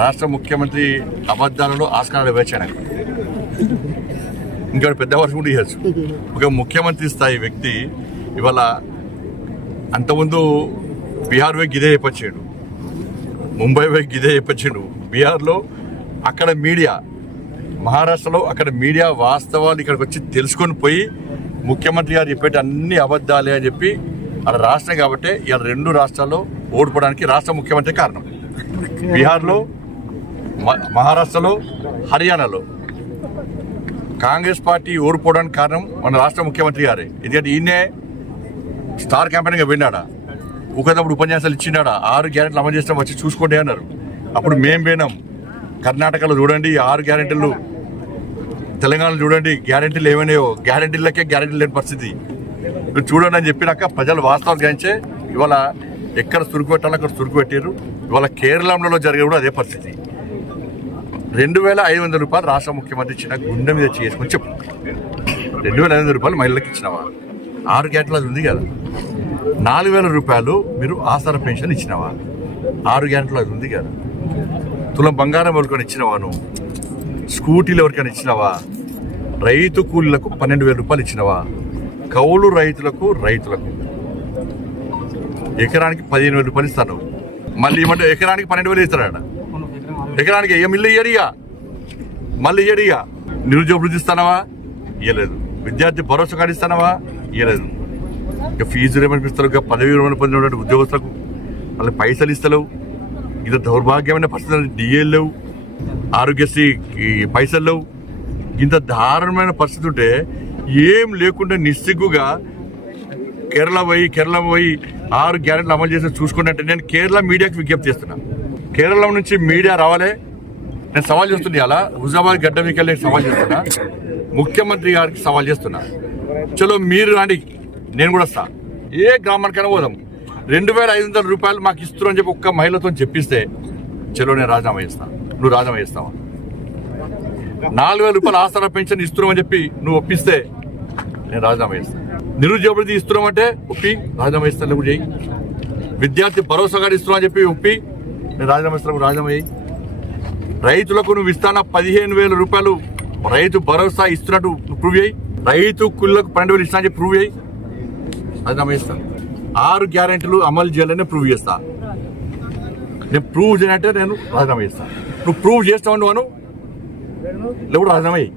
రాష్ట్ర ముఖ్యమంత్రి అబద్ధాలలో ఆస్కారాలు వేచాను. ఇంకా పెద్ద వర్షం కూడా ఇవ్వచ్చు. ఒక ముఖ్యమంత్రి స్థాయి వ్యక్తి ఇవాళ అంతకుముందు బీహార్ పోయి గిదే చెప్పచ్చాడు, ముంబై పోయి గిదే చెప్పచ్చాడు. బీహార్లో అక్కడ మీడియా, మహారాష్ట్రలో అక్కడ మీడియా వాస్తవాలు ఇక్కడికి వచ్చి తెలుసుకొని పోయి ముఖ్యమంత్రి గారు చెప్పేటి అన్ని అబద్ధాలే అని చెప్పి అలా రాష్ట్రం కాబట్టి ఇలా 2 రాష్ట్రాల్లో ఓడిపోవడానికి రాష్ట్ర ముఖ్యమంత్రి కారణం. బీహార్లో, మహారాష్ట్రలో, హర్యానాలో కాంగ్రెస్ పార్టీ ఓడిపోవడానికి కారణం మన రాష్ట్ర ముఖ్యమంత్రి గారే. ఎందుకంటే ఈయనే స్టార్ క్యాంపెయిన్గా విన్నాడా, ఒకప్పుడు ఉపన్యాసాలు ఇచ్చినాడా, 6 గ్యారెంటీలు అమలు చేస్తాం వచ్చి చూసుకోండి అన్నారు. అప్పుడు మేము పోయినాం. కర్ణాటకలో చూడండి 6 గ్యారెంటీలు, తెలంగాణలో చూడండి గ్యారెంటీలు ఏమైనాయో, గ్యారెంటీలకే గ్యారెంటీలు లేని పరిస్థితి. మీరు చూడండి అని చెప్పినాక ప్రజలు వాస్తవాలు గ్రహించే ఇవాళ ఎక్కడ చురుకు పెట్టాలో అక్కడ చురుకు పెట్టారు. ఇవాళ కేరళలో జరిగే కూడా అదే పరిస్థితి. 2500 రూపాయలు రాష్ట్ర ముఖ్యమంత్రి ఇచ్చిన గుండె మీద చేసుకొని చెప్పు. 2500 రూపాయలు మహిళలకు ఇచ్చినవా? 6 గ్యారెంటీలు అది ఉంది కదా. 4000 రూపాయలు మీరు ఆసరా పెన్షన్ ఇచ్చినవా? 6 గ్యారెంటీలు అది ఉంది కదా. తులం బంగారం ఎవరికైనా ఇచ్చినవా? నువ్వు స్కూటీలు ఎవరికైనా ఇచ్చినవా? రైతు కూలీలకు 12,000 రూపాయలు ఇచ్చినవా? కౌలు రైతులకు ఎకరానికి 15,000 రూపాయలు ఇస్తాను. మళ్ళీ ఏమంటే ఎకరానికి 12,000 ఇస్తాడా? ఎకరానికి ఏ మిల్లు ఇయ్యడిగా, మళ్ళీ ఇయ్యడిగా. నిరుద్యోగ వృద్ధి ఇస్తానవా? ఇవ్వలేదు. విద్యార్థి భరోసా కార్డు ఇస్తానవా? ఇవ్వలేదు. ఇక ఫీజు ఏమనిపిస్తారు, ఇక పదవి విరమణ పొందినటువంటి ఉద్యోగస్తులకు వాళ్ళకి పైసలు ఇస్తలేవు. ఇది దౌర్భాగ్యమైన పరిస్థితులు. డిఏలు లేవు, ఆరోగ్యశ్రీ పైసలు లేవు. ఇంత దారుణమైన పరిస్థితి ఉంటే ఏం లేకుండా నిస్సిగ్గుగా కేరళ పోయి 6 గ్యారెంటీలు అమలు చేసి చూసుకుంటే నేను కేరళ మీడియాకి విజ్ఞప్తి చేస్తున్నా. కేరళ నుంచి మీడియా రావాలి. నేను సవాల్ చేస్తున్నా, అలా హుజాబాద్ గడ్డ మీకెళ్ళి సవాల్ చేస్తున్నా, ముఖ్యమంత్రి గారికి సవాల్ చేస్తున్నా. చలో మీరు రాండి, నేను కూడా వస్తా. ఏ గ్రామానికైనా పోదాం. 2500 రూపాయలు మాకు ఇస్తున్నారు అని చెప్పి ఒక్క మహిళతో చెప్పిస్తే చలో నేను రాజీనామా చేస్తాను. నువ్వు రాజీనామా చేస్తావా? 4000 రూపాయలు ఆసరా పెన్షన్ ఇస్తున్నామని చెప్పి నువ్వు ఒప్పిస్తే నేను రాజీనామా చేస్తాను. నిరుద్యోగ వృత్తి ఇస్తున్నామంటే ఒప్పి రాజీనామా ఇస్తాను. నువ్వు చేయి. విద్యార్థి భరోసా కార్డు ఇస్తున్నామని చెప్పి ఒప్పి నేను రాజీనామా ఇస్తాను. రాజీనామా చేయి. రైతులకు నువ్వు ఇస్తాన 15,000 రూపాయలు రైతు భరోసా ఇస్తున్నట్టు ప్రూవ్ చేయి. రైతు కూలీలకు 12,000 ఇస్తా అని చెప్పి ప్రూవ్ చేయి. రాజీనామా చేస్తాను. 6 గ్యారెంటీలు అమలు చేయాలని ప్రూవ్ చేస్తా. నేను ప్రూవ్ చేయనంటే నేను రాజీనామా చేస్తాను. నువ్వు ప్రూవ్ చేస్తావు నువ్వు లేవు రాజీనామా చేయి.